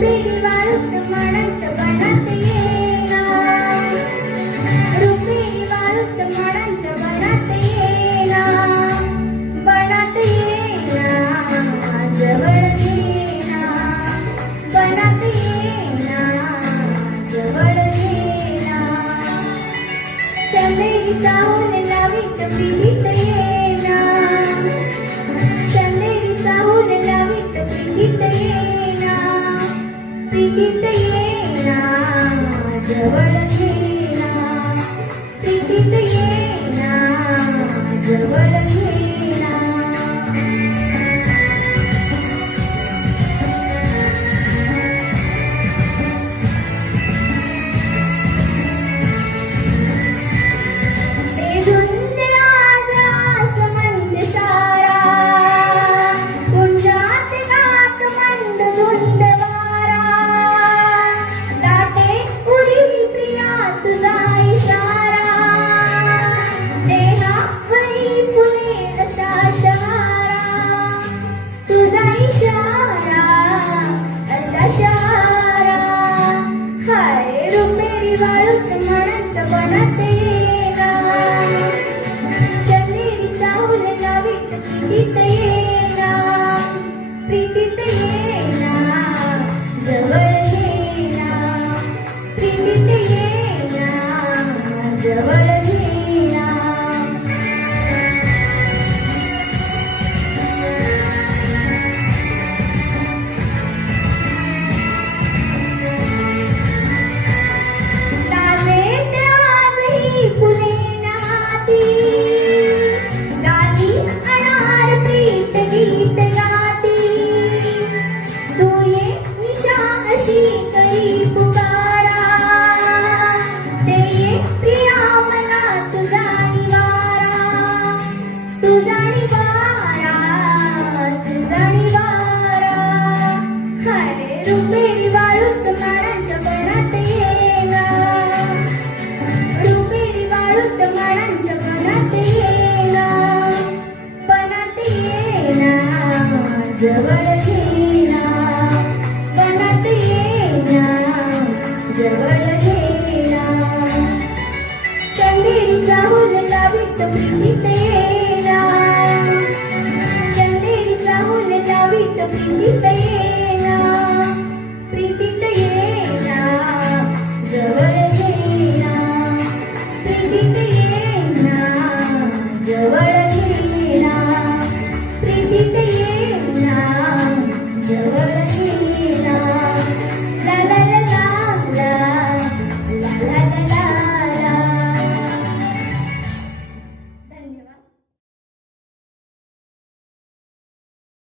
रुपेरी वाळूत माडांच्या बनात येना, रुपेरी वाळूत माडांच्या बनात येना, बनात येना, जवळ येना, बनात येना, जवळ येना. चंदेरी चाहूल लावीत पिंडीत येना, चंदेरी चाहूल लावीत पिंडीत येना, प्रीतीत येना, जवळ येना, प्रीतीत येना, जवळ येना. ते धुंद आज आसमंद सारा, कुंजात गात मंद धुंद वारा, दाटे उरी प्रिया तुझा इशारा, देहावरी फुले असा शहारा, तुझा इशारा असा शहारा. हाय रुपेरी वाळूत माडांच्या बनात येना, चंदेरी चाहूल लावीत पिंडीत येना, प्रीतीत येना, जवळ येना, प्रीतीत येना, जवळ येना. ताजेत आजही फुले नाती, गाली अनार प्रीत गीत गाती, तू ये निशा अशी करी पुकारा, ते ये प्रिया मला तुझा निवारा, तुझा निवारा, तुझा निवारा. हाय रुपेरी वाळूत माडांच्या बनात येना, रुपेरी वाळूत माडांच्या बनात येना, बनात येना, जवळ येना, बनात येना, जवळ येना. चंदेरी चाहूल लावीत पिंडीत येना, चंदेरी चाहूल लावीत पिंडीत येना, प्रीतीत येना, जवळ येना, प्रीतीत येना, जवळ येना.